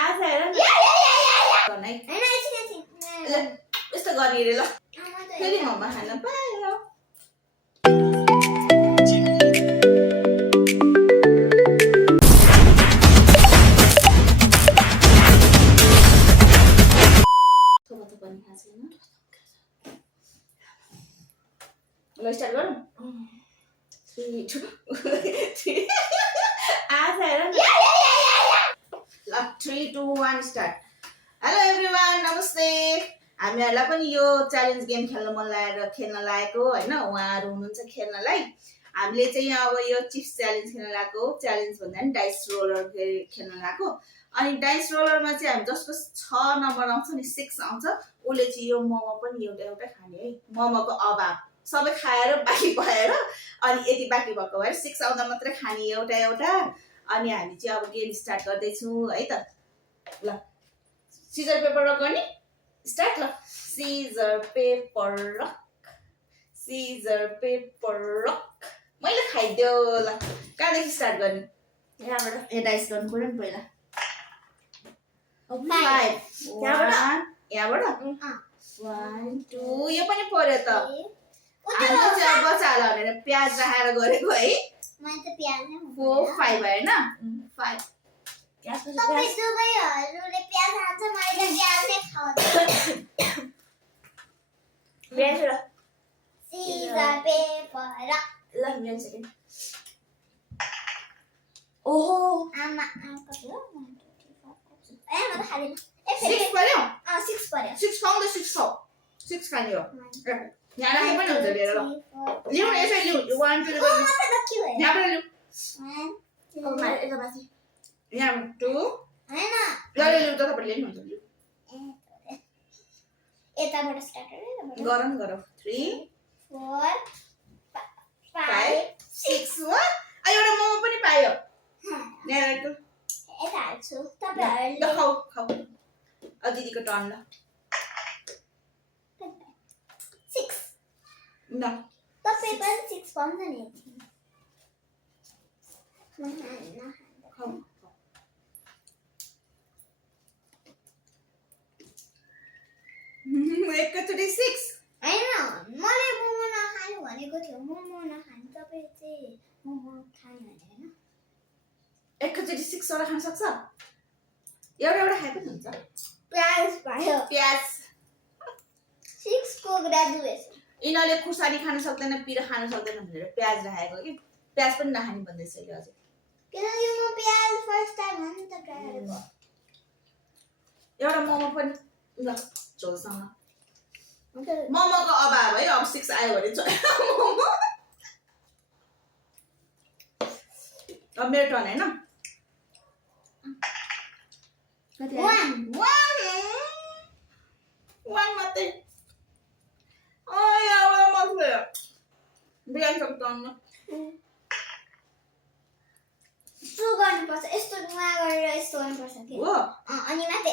आज हेर न हैन एकछिन ल यस्तो गर्ने रे ल फेरि मोमो खान पायो ल स्टार्ट गरौँ 3 2 आज हेर न ल 3 2 1 स्टार्ट हेलो एभ्रीवान नमस्ते हामीहरूलाई पनि यो च्यालेन्ज गेम खेल्न मन लागेर खेल्न लागेको हैन उहाँहरू हुनुहुन्छ खेल्नलाई हामीले चाहिँ अब यो चिप्स च्यालेन्ज खेल्न लागेको च्यालेन्ज भन्दा नि डाइस रोलर खेल्न लागेको अनि डाइस रोलरमा चाहिँ हामी जसको 6 नम्बर आउँछ नि 6 आउँछ उसले चाहिँ यो मोमो पनि एउटा एउटा खाने है मोमोको अभाव सबै खाएर बाँकी भएर अनि यति बाँकी भएको भएर 6 आउँदा मात्रै खाने एउटा एउटा अनि हामी चाहिँ अब गेम स्टार्ट गर्दैछौँ है त ल सिजर पेपर रक गर्ने स्टार्ट ल सिजर पेपर रक मैले खाइदियो ल कहाँदेखि स्टार्ट गर्ने यहाँबाट ए डाइस गर्नु पर्यो नि पहिला 5 यहाँबाट 1 2 यो पनि पर्यो त अनि चाहिँ बच्चाहरूलाई भनेर प्याज राखेर गरेको है मैले त प्याज नै 4 5 हैन 5 तपाई दुवैहरुले प्याज खान्छ मैले प्याज नै खाउँछु प्याज र सिजर पेपर ल मेरो सेकेन्ड ओहो आमा कति हो 1 2 3 4 5 ए म त खादिन 6 पर्यो 6 पर्यो 6 पाउँदा 6 छ 6 खाने हो यहाँ राखे पनि हुन्छ लिएर ल लिऊ न यसै लिऊ 1 2 3 यहाँबाट लिऊ 1 ओ मारे यता माथि यहाँ 2 हैन ल लिऊ त तपाईले लिनुहुन्छ लिऊ यताबाट स्टार्ट गरे गरम गरौ 3 4 5 6 हो आ एउटा मोमो पनि पायो यहाँ राख्नु यता हाल्छु तपाईहरुले ल खाऊ खाऊ अ दिदीको टर्न ल 6 न तपाई पनि 6 पाउँछ नि खाऊ एकचोटि 6 हैन मलाई मोमो नखानु भनेको थियो मोमो नखानु तपाई चाहिँ मोमो खानु भने हैन एकचोटि 6 वटा खान सक्छ एउटा एउटा खाए पनि हुन्छ प्याज भयो प्याज 6 को ग्रेजुएसन यिनीहरूले खुर्सानी खान सक्दैन पिरो खान सक्दैन भनेर प्याज राखेको कि प्याज पनि नखाने भन्दैछ यो अझै किनकि म प्याज फर्स्ट टाइम हो नि त ट्राई गरेको एउटा मोमो पनि ल झोलसँग मोमोको अभाव है अब 6 आयो भने चाहिँ मोमो अब मेरो टर्न हैन कति आयो 1 मात्रै ai ela mas é बिहान सब टर्न सु गर्नुपर्छ यस्तो नुवा गरेर यस्तो गर्नुपर्छ के हो अनि माथि ए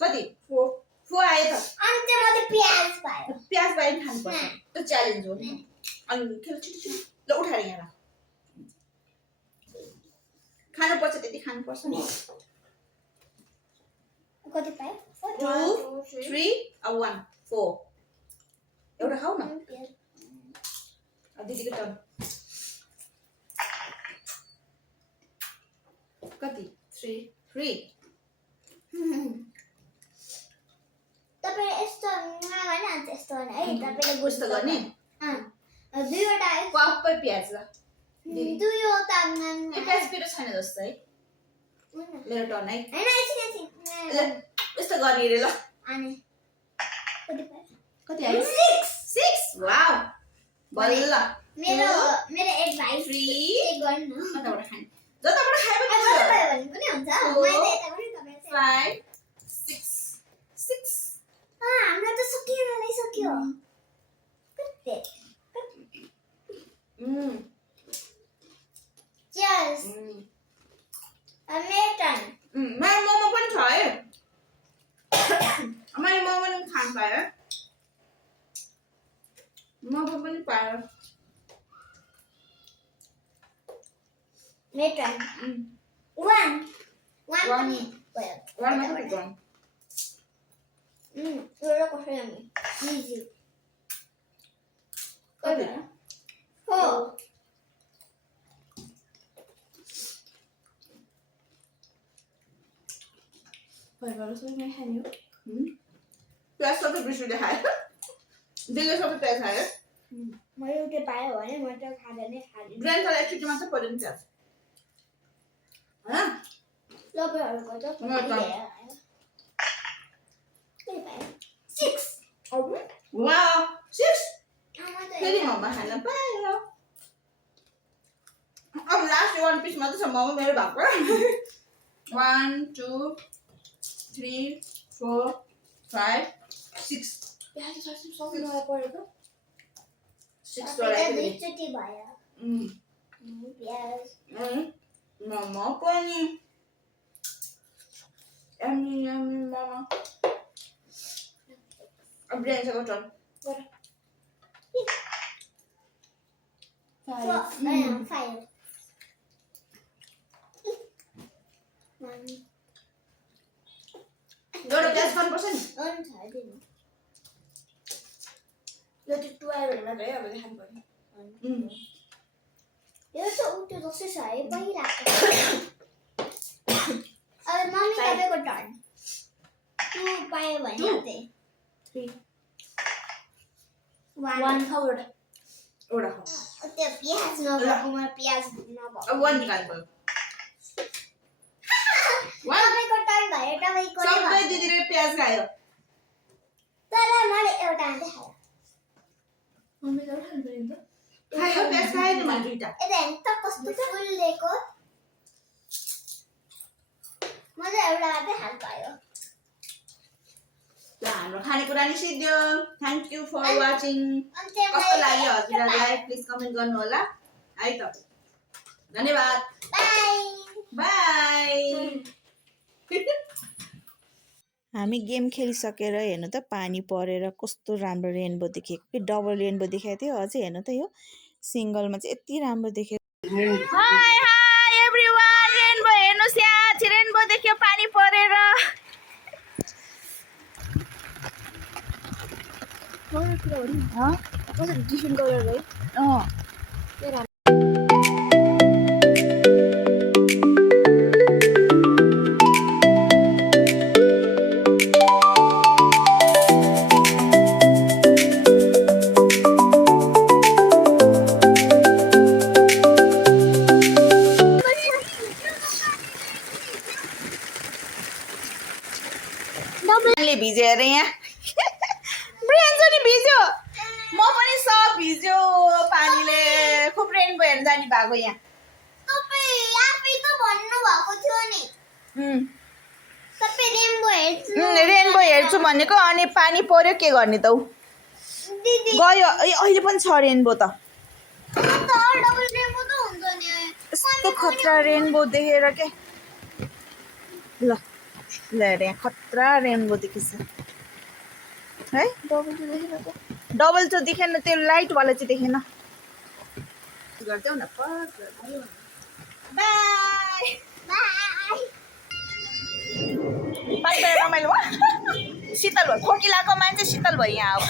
कति 4 आयो त अनि चाहिँ माथि प्याज पायो प्याज पाए नि खानु पर्छ त्यो च्यालेन्ज हो नि अनि खेल छिटो छिटो ल उठाएर यहाँ खानु पर्छ त्यति खानु पर्छ नि कति पायो 2 3 अब 1 4 एउटा खाऊ न दिदीको टर्न कति 3 तपाईले यस्तो नगर्ने अनि यस्तो गर्ने है तपाईले गुस्सा गर्ने दुईवटा है कप्पै प्याज ल दुईवटा ए प्याज पिरो छैन जस्तो है मेरो टर्न है हैन एकछिन ल यस्तो गर्ने रे ल अनि कति पायो कति आयो 6 वाउ बल्ल मेरो एडभाइस 3 चेक गर्नु न कताबाट खाने जताबाट खाए पनि जता भयो भने पनि हुन्छ मैले त यता पनि तपाईले 5 6 हाम्रो त सकियो नै सकियो कति चीयर्स अमेटन मेरो मोमो पनि छ है मैले मोमो पनि खान पाएँ मोमो पनि पाएँ मेटन 1 One. भयो One मात्र one. एउटा कसरी हामी इजी कति? हो भएर सबै खाने हो प्याज सबै बिर्सिँदै खायो दिदीले सबै प्याज खायो मैले एउटा पायो भने म त खाँदैन खाँदिनँ ब्रेन्डलाई एकचोटि मात्र पऱ्यो नि प्याज होइन तपाईँहरूको त म त कति पायो 6 वा 6 आमा त फेरि मोमो खान पायो अब लास्ट वान पिस मात्रै छ मोमो मेरो भएको 1 2 3 4 5 6 प्याज सबै सबै नयाँ परेको 6 सबैलाई वटा दुईचोटि भयो प्याज मोमो पनि यम्मी यम्मी मोमो अब ब्रेन्डको टर्न फाइभ एउटा प्याज खानुपर्छ नि जति 12 मात्रै अब खानु पर्यो यो त उठ्यो जस्तै छ है पहिलाको अब मम्मी तपाईँको टर्न 2 पायो भने चाहिँ 3 1 खाऊ एउटा एउटा खाऊ त्यो प्याज नभएकोमा प्याज नभएको अब वान निकाल्नु पर्यो तपाईँको टर्न भयो तपाईँको सबै दिदीले प्याज खायो तर मैले एउटा मात्रै खायो मम्मी त खानु पर्यो नि त खायो प्याज खायो नि मैले दुईटा यता हेर्नु त कस्तो फुल दिएको म चाहिँ एउटा मात्रै खानु पायो ल हाम्रो खानेकुरा नि सिद्धियो थ्याङ्क यू फर वाचिङ अनि त्यहाँ कस्तो लाग्यो हजुरहरूलाई प्लिज कमेन्ट गर्नु होला है त धन्यवाद बाई बाई हामी गेम खेलिसकेर हेर्नु त पानी परेर कस्तो राम्रो रेनबो देखेको कि डबल रेनबो देखाएको थियो अझै हेर्नु त यो सिङ्गलमा चाहिँ यति राम्रो देखेको हाई हाई एभ्रीवन रेनबो हेर्नुस् यहाँ रेनबो देख्यो पानी परेर कसरी डिफ्रेन्ट कलर भयो भिजेर यहाँ ब्रेन्च नि भिज्यो म पनि सब भिज्यो पानीले खुब रेनबो हेर्न जाने भएको यहाँ तपाईँ आफै त भन्नु भएको थियो नि तपाईँ रेनबो हेर्छु रेनबो हेर्छु भनेको अनि पानी पर्यो के गर्ने त ऊ दिदी गयो अहिले पनि छ रेनबो त डबल रेनबो त हुन्छ नि यस्तो खतरा रेनबो देखेर के ल ल हेर यहाँ खतरा रेनबो देखिन्छ है डबल चाहिँ देखेन त्यो लाइटवाला चाहिँ देखेन गरिदेऊ न बाई बाई पानी परेर रमाइलो भयो शीतल भयो खोकी लगाएको मान्छे शीतल भयो यहाँ अब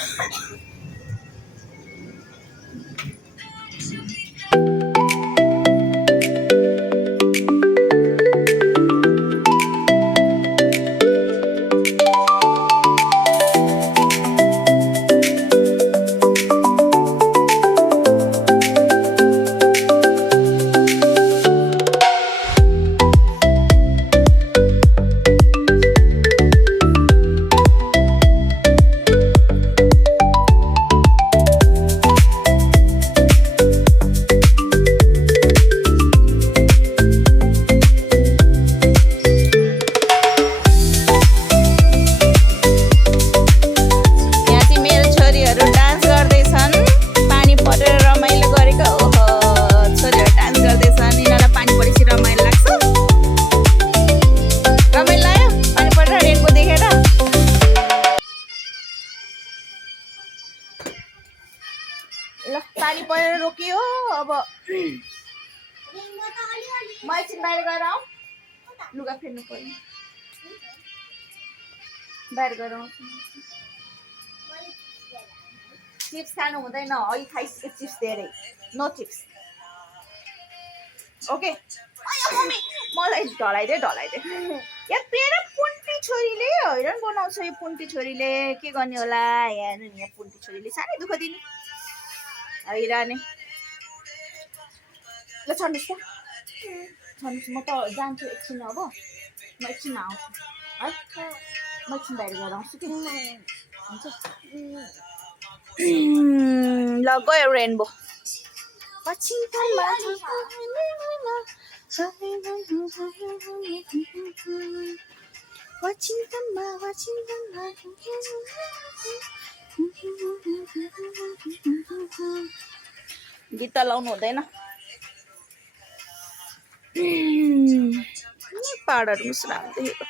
ल पानी परेर रोकियो अब रेनबो त अलिअलि म एकछिन बाहिर गएर आऊ लुगा फेर्नु पर्यो बाहिर गएर चिप्स खानु हुँदैन अहिले खाइसक्यो चिप्स धेरै नो चिप्स ओके मम्मी मलाई ढलाइदे या तेरो पुन्टी छोरीले हैरान बनाउँछ यो पुन्टी छोरीले के गर्ने होला हेर्नु नि यहाँ पुन्टी छोरीले साह्रै दुःख दिने हैराने ल छन्नुहोस् त छन्नुहोस् म त जान्छु एकछिन अब म एकछिन आउँछु है म एकछिन बाहिर गएर आउँछु कि हुन्छ ल गयो रेनबो गीत त लाउनु हुँदैन पाहाडहरू मुस्राम देखेको